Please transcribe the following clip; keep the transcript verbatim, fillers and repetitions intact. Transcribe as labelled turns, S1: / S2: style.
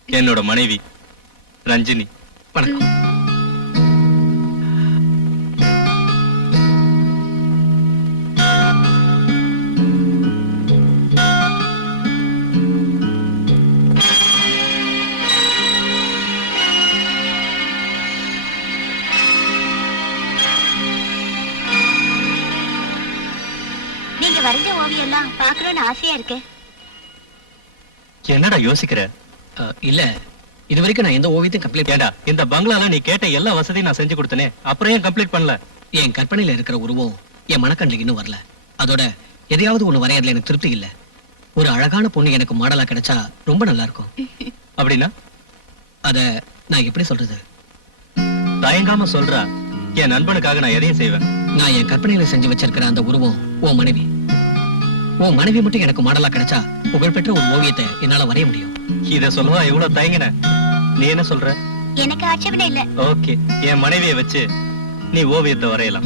S1: என்னோட மனைவி ரஞ்சினி.
S2: வணக்கம்.
S3: நீங்க வரைஞ்ச ஓவியம் எல்லாம் பாக்கணும்னு ஆசையா இருக்கு.
S1: என்னடா யோசிக்கிற?
S2: அஹ், இல்ல இது வரைக்கும் நான் எந்த ஓவியத்தையும் கம்ப்ளீட்
S1: ஏண்டா இந்த பங்களால நீ கேட்ட எல்லா வசதியும் நான் செஞ்சு கொடுத்தனே, அப்புறம் ஏன் கம்ப்ளீட் பண்ணல?
S2: என் கற்பனையில இருக்கிற உருவம் என் மனக்கண்ணுக்கு இன்னும் வரல. அதோட எதையாவது ஒண்ணு வரையறதுல எனக்கு திருப்தி இல்ல. ஒரு அழகான பொண்ணு எனக்கு மாடலா கிடைச்சா ரொம்ப நல்லா இருக்கும்.
S1: அப்படின்னா
S2: அத நான் எப்படி சொல்றது?
S1: தயங்காம சொல்றா, என் நண்பனுக்காக நான் எதையும் செய்வேன்.
S2: நான் என் கற்பனையில செஞ்சு வச்சிருக்கிற அந்த உருவம் உன் மனைவி. உன் மனைவி மட்டும் எனக்கு மாடலா கிடைச்சா புகழ்பெற்ற ஒரு ஓவியத்தை என்னால வரைய முடியும்.
S1: இத சொல்லவா எவ்வளவு தயங்கின? நீ என்ன சொல்ற?
S3: எனக்கு ஆட்சேபனை இல்ல.
S1: ஓகே, என் மனைவியை வச்சு நீ ஓவியத்தை வரையலாம்.